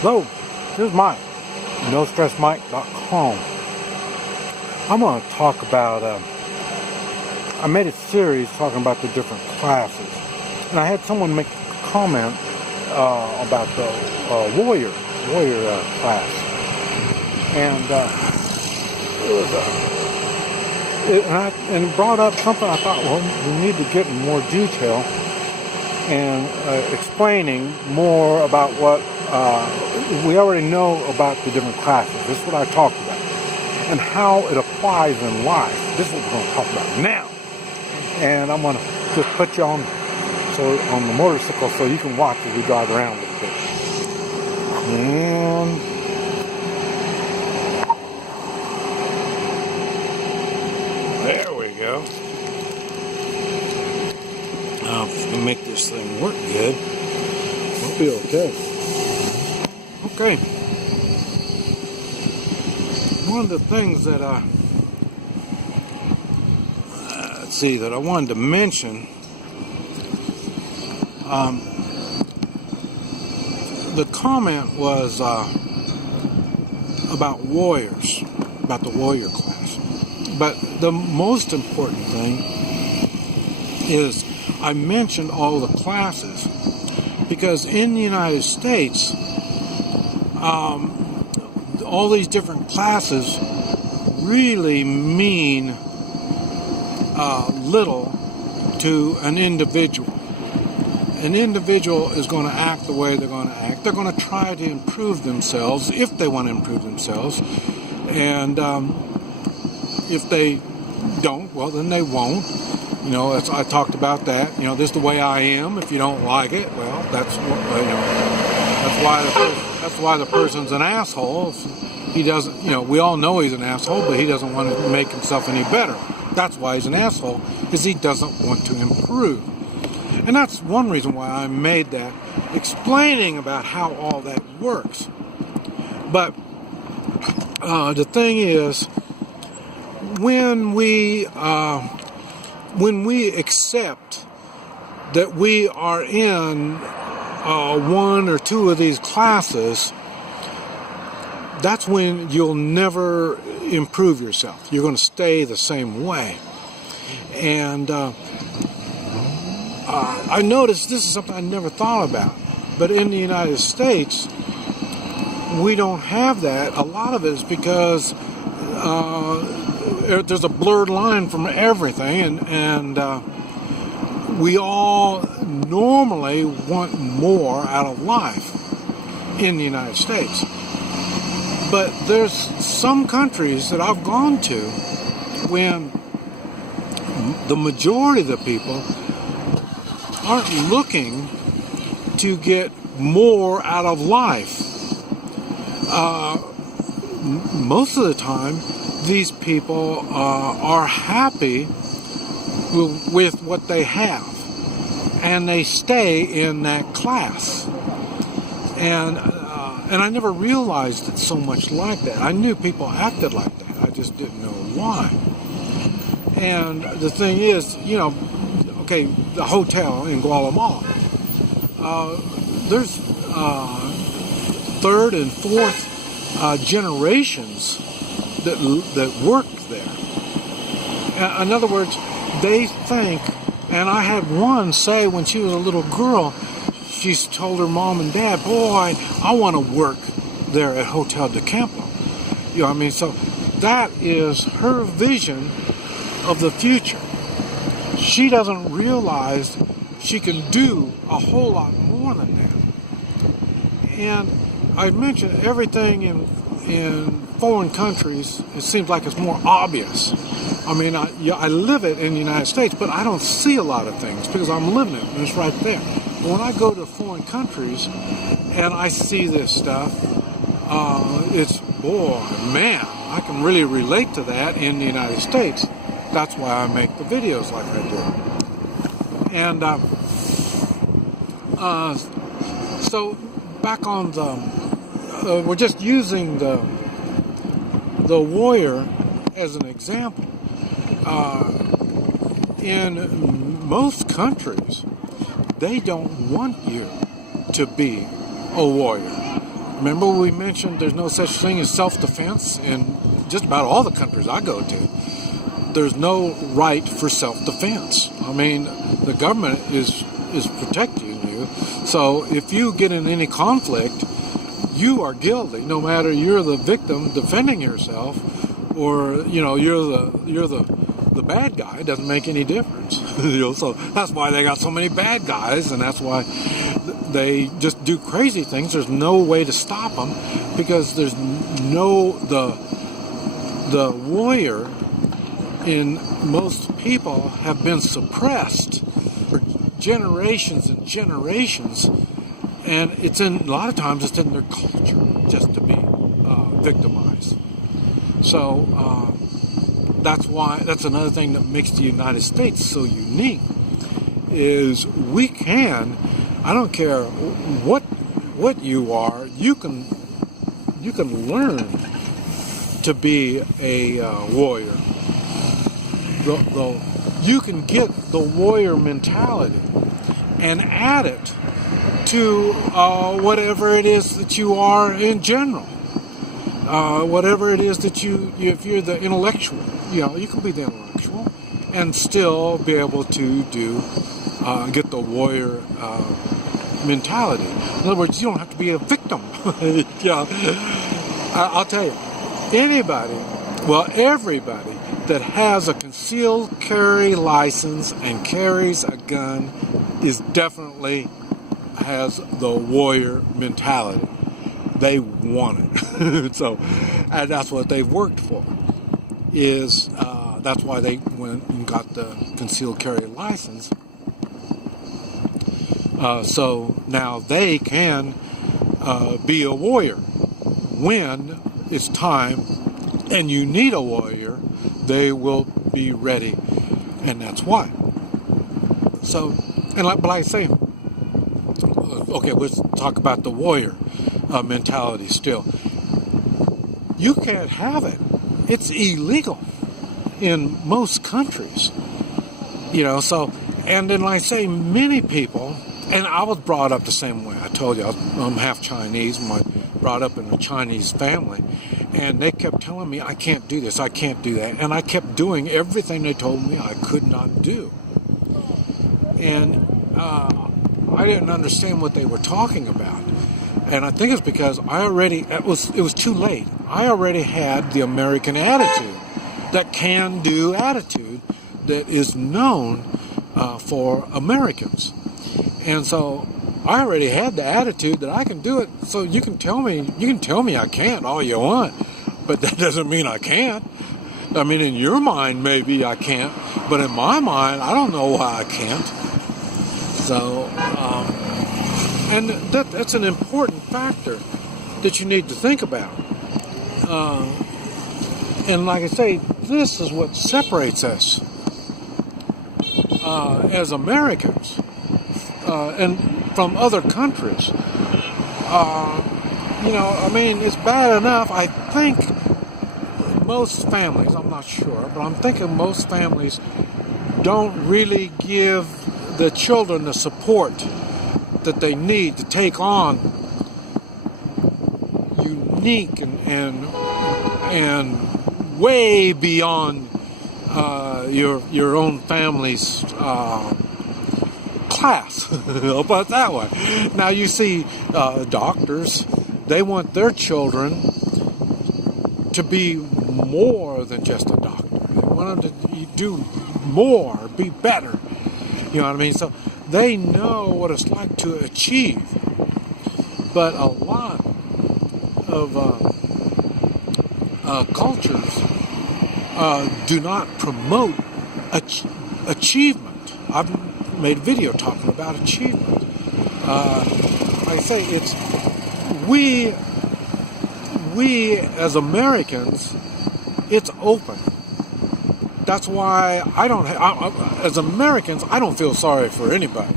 Hello, this is Mike, NoStressMike.com. I'm going to talk about, I made a series talking about the different classes. And I had someone make a comment about the warrior class. And it brought up something I thought, well, we need to get in more detail and explaining more about what we already know about the different classes. This is what I talked about. And how it applies in life. This is what we're going to talk about now. And I'm going to just put you on the motorcycle so you can watch as we drive around a little bit. And there we go. Now, if we can make this thing work good, we'll be okay. Okay. One of the things that I wanted to mention, the comment was about warriors, about the warrior class. But the most important thing is I mentioned all the classes because in the United States, all these different classes really mean little to an individual. An individual is going to act the way they're going to act. They're going to try to improve themselves if they want to improve themselves. And if they don't, well, then they won't. You know, I talked about that. You know, this is the way I am. If you don't like it, well, that's why the person's an asshole. He doesn't, you know, we all know he's an asshole, but he doesn't want to make himself any better. That's why he's an asshole, because he doesn't want to improve. And that's one reason why I made that, explaining about how all that works. But the thing is, when we accept that we are in one or two of these classes, that's when you'll never improve yourself. You're going to stay the same way. And I noticed this is something I never thought about, but in the United States, we don't have that. A lot of it is because there's a blurred line from everything, and we all normally want more out of life in the United States. But there's some countries that I've gone to when the majority of the people aren't looking to get more out of life. Most of the time, these people are happy with what they have, and they stay in that class. And I never realized it so much like that. I knew people acted like that. I just didn't know why. And the thing is, you know, okay, the hotel in Guatemala, there's third and fourth generations that work there. In other words, they think, and I had one say when she was a little girl, she's told her mom and dad, boy, I want to work there at Hotel de Campo. You know what I mean? So that is her vision of the future. She doesn't realize she can do a whole lot more than that. And I mentioned everything in foreign countries, it seems like it's more obvious. I mean, I live it in the United States, but I don't see a lot of things because I'm living it, and it's right there. But when I go to foreign countries and I see this stuff, it's, boy, man, I can really relate to that in the United States. That's why I make the videos like I do. And so back on we're just using the warrior as an example. In most countries, they don't want you to be a warrior. Remember we mentioned there's no such thing as self-defense in just about all the countries I go to. There's no right for self-defense. I mean, the government is protecting you. So if you get in any conflict, you are guilty, no matter you're the victim defending yourself, or you're the bad guy. It doesn't make any difference. So that's why they got so many bad guys, and that's why they just do crazy things. There's no way to stop them because there's the warrior in most people have been suppressed for generations and generations, and it's in a lot of times it's in their culture just to be victimized. So that's another thing that makes the United States so unique is we can. I don't care what you are. You can learn to be a warrior. You can get the warrior mentality and add it to whatever it is that you are in general. Whatever it is that if you're the intellectual, you can be the intellectual and still be able to get the warrior mentality. In other words, you don't have to be a victim. I'll tell you, everybody that has a concealed carry license and carries a gun definitely has the warrior mentality. They want it. So, and that's what they've worked for. That's why they went and got the concealed carry license. So now they can be a warrior when it's time and you need a warrior. They will be ready, and that's why. So, but like I say, okay, let's talk about the warrior mentality still. You can't have it. It's illegal in most countries. So, and then like I say, many people, and I was brought up the same way. I told you, I'm half Chinese. Brought up in a Chinese family, and they kept telling me I can't do this, I can't do that, and I kept doing everything they told me I could not do. And I didn't understand what they were talking about. And I think it's because it was too late. I already had the American attitude, that can-do attitude that is known for Americans. And so I already had the attitude that I can do it. So you can tell me I can't all you want, but that doesn't mean I can't. I mean, in your mind, maybe I can't, but in my mind, I don't know why I can't. So, and that's an important factor that you need to think about. And like I say, this is what separates us as Americans and from other countries. It's bad enough. I think most families, I'm not sure, but I'm thinking most families don't really give the children the support that they need to take on unique and way beyond your own family's class. I'll put it that way. Now you see doctors, they want their children to be more than just a doctor. They want them to do more, be better. You know what I mean? So they know what it's like to achieve. But a lot of cultures do not promote achievement. I've made a video talking about achievement. Like I say, it's we as Americans, it's open. That's why as Americans, I don't feel sorry for anybody.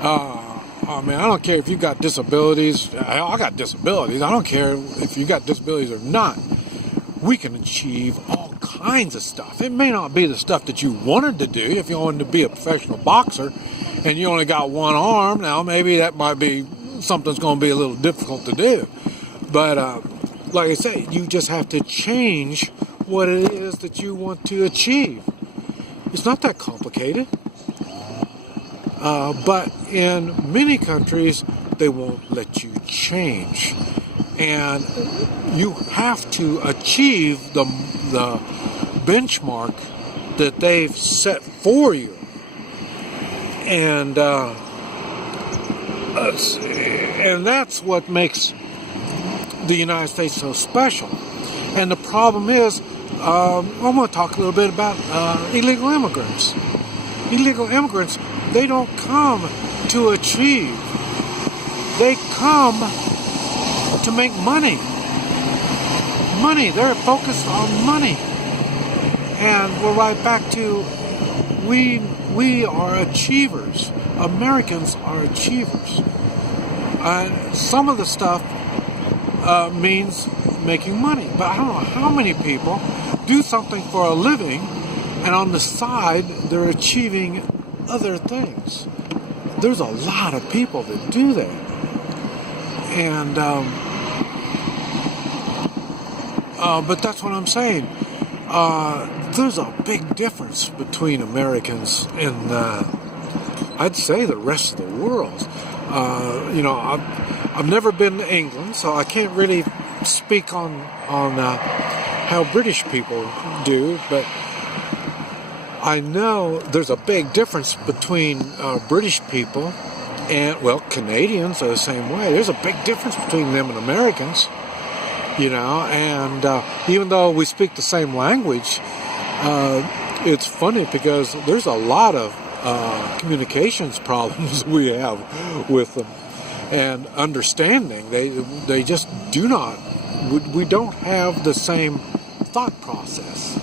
I don't care if you got disabilities. I got disabilities. I don't care if you got disabilities or not. We can achieve all kinds of stuff. It may not be the stuff that you wanted to do. If you wanted to be a professional boxer and you only got one arm, now maybe that might be something that's going to be a little difficult to do. But like I say, you just have to change what it is that you want to achieve. It's not that complicated. But in many countries, they won't let you change. And you have to achieve the benchmark that they've set for you. And that's what makes the United States so special. And the problem is, I'm going to talk a little bit about illegal immigrants. Illegal immigrants, they don't come to achieve. They come to make money. Money. They're focused on money. And we're right back to we are achievers. Americans are achievers. Some of the stuff means making money. But I don't know how many people do something for a living and on the side they're achieving other things. There's a lot of people that do that. And but that's what I'm saying. There's a big difference between Americans and I'd say the rest of the world. I've never been to England, so I can't really speak on how British people do, but I know there's a big difference between British people and, well, Canadians are the same way. There's a big difference between them and Americans, and even though we speak the same language, it's funny because there's a lot of communications problems we have with them and understanding. They just do not, we don't have the same thought process.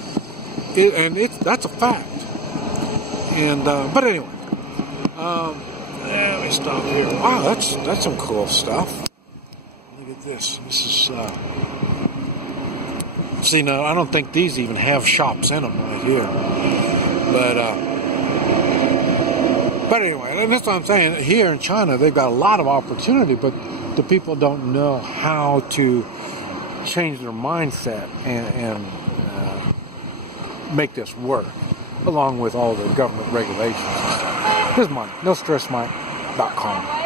That's a fact. And but anyway, let me stop here. Wow, that's some cool stuff. Look at this. This is see, now I don't think these even have shops in them right here. But anyway, and that's what I'm saying. Here in China, they've got a lot of opportunity, but the people don't know how to change their mindset and make this work, along with all the government regulations. Here's mine, NoStressMike.com.